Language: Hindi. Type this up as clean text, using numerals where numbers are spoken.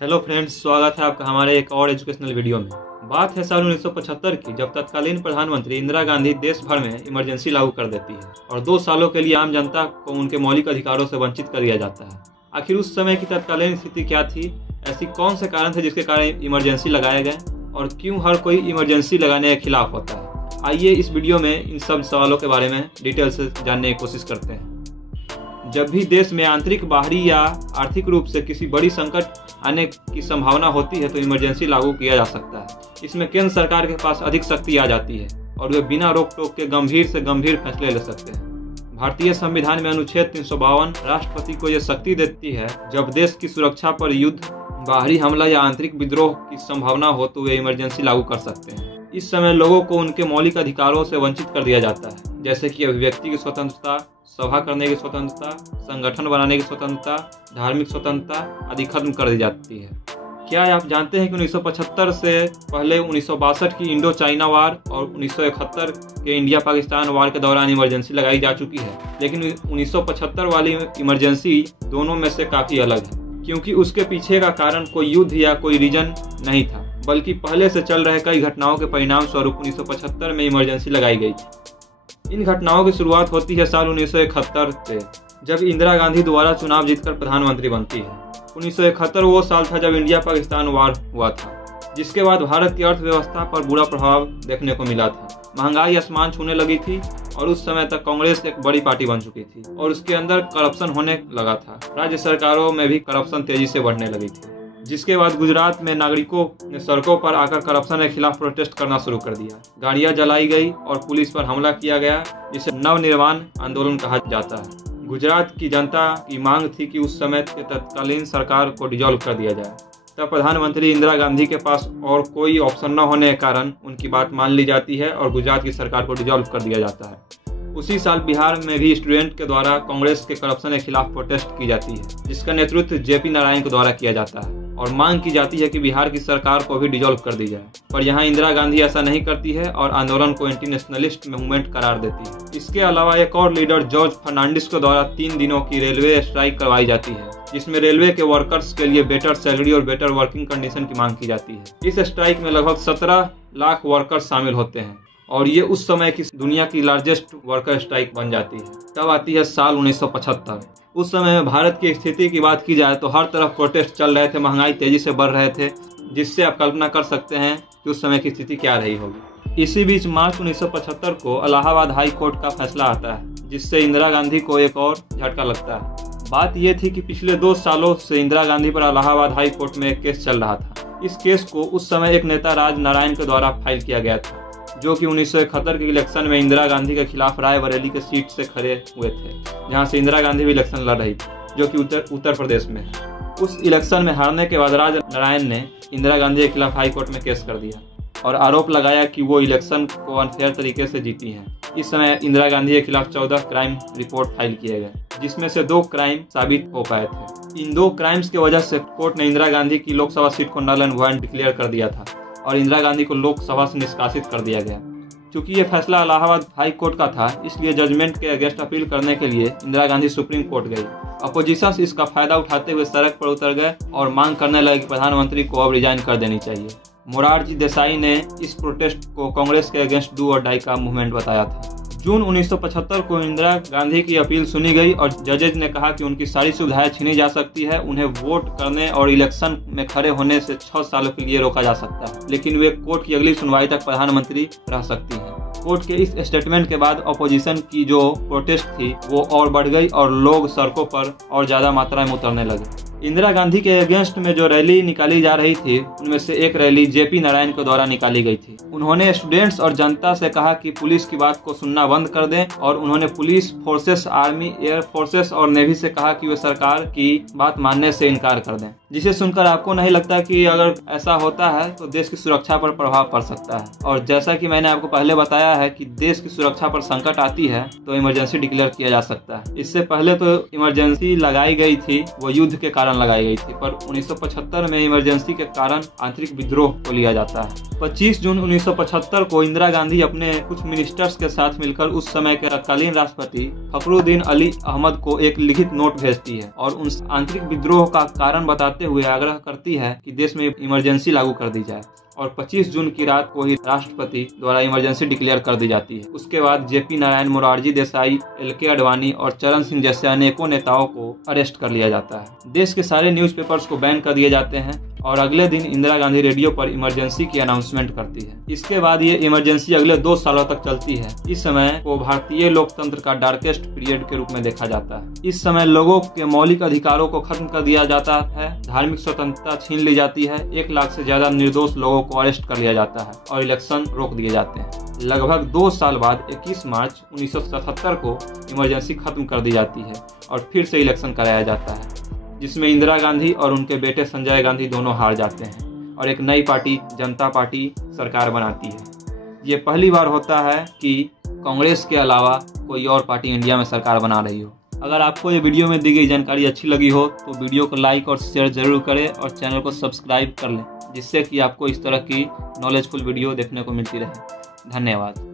हेलो फ्रेंड्स, स्वागत है आपका हमारे एक और एजुकेशनल वीडियो में। बात है साल 1975 की, जब तत्कालीन प्रधानमंत्री इंदिरा गांधी देश भर में इमरजेंसी लागू कर देती है और 2 सालों के लिए आम जनता को उनके मौलिक अधिकारों से वंचित कर दिया जाता है। आखिर उस समय की तत्कालीन स्थिति क्या थी? ऐसी कौन से कारण थे जिसके कारण इमरजेंसी लगाए गए और क्यों हर कोई इमरजेंसी लगाने के खिलाफ होता है? आइए इस वीडियो में इन सब सवालों के बारे में डिटेल से जानने की कोशिश करते हैं। जब भी देश में आंतरिक, बाहरी या आर्थिक रूप से किसी बड़ी संकट आने की संभावना होती है तो इमरजेंसी लागू किया जा सकता है। इसमें केंद्र सरकार के पास अधिक शक्ति आ जाती है और वे बिना रोक टोक के गंभीर से गंभीर फैसले ले सकते हैं। भारतीय संविधान में अनुच्छेद 352 राष्ट्रपति को यह शक्ति देती है, जब देश की सुरक्षा पर युद्ध, बाहरी हमला या आंतरिक विद्रोह की संभावना हो तो वे इमरजेंसी लागू कर सकते हैं। इस समय लोगों को उनके मौलिक अधिकारों से वंचित कर दिया जाता है, जैसे कि अभिव्यक्ति की स्वतंत्रता, सभा करने की स्वतंत्रता, संगठन बनाने की स्वतंत्रता, धार्मिक स्वतंत्रता आदि खत्म कर दी जाती है। क्या आप जानते हैं कि 1975 से पहले 1962 की इंडो चाइना वार और 1971 के इंडिया पाकिस्तान वार के दौरान इमरजेंसी लगाई जा चुकी है, लेकिन 1975 वाली इमरजेंसी दोनों में से काफी अलग है, क्योंकि उसके पीछे का कारण कोई युद्ध या कोई रीजन नहीं था, बल्कि पहले से चल रहे कई घटनाओं के परिणाम स्वरूप 1975 में इमरजेंसी लगाई गई थी। इन घटनाओं की शुरुआत होती है साल 1971 से, जब इंदिरा गांधी दोबारा चुनाव जीतकर प्रधानमंत्री बनती है। 1971 वो साल था जब इंडिया पाकिस्तान वार हुआ था, जिसके बाद भारत की अर्थव्यवस्था पर बुरा प्रभाव देखने को मिला था। महंगाई आसमान छूने लगी थी और उस समय तक कांग्रेस एक बड़ी पार्टी बन चुकी थी और उसके अंदर करप्शन होने लगा था। राज्य सरकारों में भी करप्शन तेजी से बढ़ने लगी थी, जिसके बाद गुजरात में नागरिकों ने सड़कों पर आकर करप्शन के खिलाफ प्रोटेस्ट करना शुरू कर दिया। गाड़ियां जलाई गई और पुलिस पर हमला किया गया, जिसे नवनिर्माण आंदोलन कहा जाता है। गुजरात की जनता की मांग थी कि उस समय के तत्कालीन सरकार को डिसॉल्व कर दिया जाए। तब प्रधानमंत्री इंदिरा गांधी के पास और कोई ऑप्शन न होने के कारण उनकी बात मान ली जाती है और गुजरात की सरकार को डिसॉल्व कर दिया जाता है। उसी साल बिहार में भी स्टूडेंट के द्वारा कांग्रेस के करप्शन के खिलाफ प्रोटेस्ट की जाती है, जिसका नेतृत्व जेपी नारायण के द्वारा किया जाता है और मांग की जाती है कि बिहार की सरकार को भी डिसॉल्व कर दी जाए। पर यहाँ इंदिरा गांधी ऐसा नहीं करती है और आंदोलन को एंटी नेशनलिस्ट मूवमेंट करार देती है। इसके अलावा एक और लीडर जॉर्ज फर्नांडिस के द्वारा 3 दिनों की रेलवे स्ट्राइक करवाई जाती है, जिसमें रेलवे के वर्कर्स के लिए बेटर सैलरी और बेटर वर्किंग कंडीशन की मांग की जाती है। इस स्ट्राइक में लगभग 17 लाख वर्कर्स शामिल होते हैं और ये उस समय की दुनिया की लार्जेस्ट वर्कर स्ट्राइक बन जाती है। तब आती है साल 1975। उस समय में भारत की स्थिति की बात की जाए तो हर तरफ प्रोटेस्ट चल रहे थे, महंगाई तेजी से बढ़ रहे थे, जिससे आप कल्पना कर सकते हैं कि उस समय की स्थिति क्या रही होगी। इसी बीच मार्च 1975 को इलाहाबाद हाई कोर्ट का फैसला आता है, जिससे इंदिरा गांधी को एक और झटका लगता है। बात यह थी कि पिछले 2 सालों से इंदिरा गांधी पर इलाहाबाद हाई कोर्ट में एक केस चल रहा था। इस केस को उस समय एक नेता राज नारायण के द्वारा फाइल किया गया था, जो कि 1971 के इलेक्शन में इंदिरा गांधी के खिलाफ रायबरेली के सीट से खड़े हुए थे, जहां से इंदिरा गांधी भी इलेक्शन लड़ रही थी, जो कि उत्तर प्रदेश में है। उस इलेक्शन में हारने के बाद राज नारायण ने इंदिरा गांधी के खिलाफ हाई कोर्ट में केस कर दिया और आरोप लगाया कि वो इलेक्शन को अनफेयर तरीके से जीती हैं। इस समय इंदिरा गांधी के खिलाफ 14 क्राइम रिपोर्ट फाइल किए गए, जिसमें से 2 क्राइम साबित हो पाए थे। इन 2 क्राइम्स की वजह से कोर्ट ने इंदिरा गांधी की लोकसभा सीट को नल एंड वॉइड डिक्लेयर कर दिया था और इंदिरा गांधी को लोकसभा से निष्कासित कर दिया गया। चूंकि ये फैसला इलाहाबाद हाई कोर्ट का था, इसलिए जजमेंट के अगेंस्ट अपील करने के लिए इंदिरा गांधी सुप्रीम कोर्ट गई। अपोजिशन इसका फायदा उठाते हुए सड़क पर उतर गए और मांग करने लगे कि प्रधानमंत्री को अब रिजाइन कर देनी चाहिए। मोरारजी देसाई ने इस प्रोटेस्ट को कांग्रेस के अगेंस्ट डू और डाई का मूवमेंट बताया था। जून 1975 को इंदिरा गांधी की अपील सुनी गई और जजेज ने कहा कि उनकी सारी सुविधाएं छीनी जा सकती है, उन्हें वोट करने और इलेक्शन में खड़े होने से 6 सालों के लिए रोका जा सकता है, लेकिन वे कोर्ट की अगली सुनवाई तक प्रधानमंत्री रह सकती हैं। कोर्ट के इस स्टेटमेंट के बाद अपोजिशन की जो प्रोटेस्ट थी वो और बढ़ गई और लोग सड़कों पर और ज्यादा मात्रा में उतरने लगे। इंदिरा गांधी के अगेंस्ट में जो रैली निकाली जा रही थी, उनमें से एक रैली जेपी नारायण के द्वारा निकाली गई थी। उन्होंने स्टूडेंट्स और जनता से कहा कि पुलिस की बात को सुनना बंद कर दें और उन्होंने police forces, army, air forces और नेवी से कहा कि वे सरकार की बात मानने से इनकार कर दें। जिसे सुनकर आपको नहीं लगता कि अगर ऐसा होता है तो देश की सुरक्षा पर प्रभाव पड़ सकता है? और जैसा कि मैंने आपको पहले बताया है कि देश की सुरक्षा पर संकट आती है तो इमरजेंसी डिक्लेयर किया जा सकता है। इससे पहले तो इमरजेंसी लगाई गई थी वो युद्ध के कारण दौरान लगाई गई थी, पर 1975 में इमरजेंसी के कारण आंतरिक विद्रोह को लिया जाता है। 25 जून 1975 को इंदिरा गांधी अपने कुछ मिनिस्टर्स के साथ मिलकर उस समय के तत्कालीन राष्ट्रपति फखरुद्दीन अली अहमद को एक लिखित नोट भेजती है और उन आंतरिक विद्रोह का कारण बताते हुए आग्रह करती है कि देश में इमरजेंसी लागू कर दी जाए, और 25 जून की रात को ही राष्ट्रपति द्वारा इमरजेंसी डिक्लेयर कर दी जाती है। उसके बाद जेपी नारायण, मोरारजी देसाई, एलके आडवाणी और चरण सिंह जैसे अनेकों नेताओं को अरेस्ट कर लिया जाता है। देश के सारे न्यूज़पेपर्स को बैन कर दिए जाते हैं और अगले दिन इंदिरा गांधी रेडियो पर इमरजेंसी की अनाउंसमेंट करती है। इसके बाद ये इमरजेंसी अगले 2 सालों तक चलती है। इस समय को भारतीय लोकतंत्र का डार्केस्ट पीरियड के रूप में देखा जाता है। इस समय लोगों के मौलिक अधिकारों को खत्म कर दिया जाता है, धार्मिक स्वतंत्रता छीन ली जाती है, 1 लाख से ज्यादा निर्दोष लोगों को अरेस्ट कर लिया जाता है और इलेक्शन रोक दिए जाते हैं। लगभग 2 साल बाद 21 मार्च 1977 को इमरजेंसी खत्म कर दी जाती है और फिर से इलेक्शन कराया जाता है, जिसमें इंदिरा गांधी और उनके बेटे संजय गांधी दोनों हार जाते हैं और एक नई पार्टी जनता पार्टी सरकार बनाती है। ये पहली बार होता है कि कांग्रेस के अलावा कोई और पार्टी इंडिया में सरकार बना रही हो। अगर आपको ये वीडियो में दी गई जानकारी अच्छी लगी हो तो वीडियो को लाइक और शेयर जरूर करें और चैनल को सब्सक्राइब कर लें, जिससे कि आपको इस तरह की नॉलेजफुल वीडियो देखने को मिलती रहे। धन्यवाद।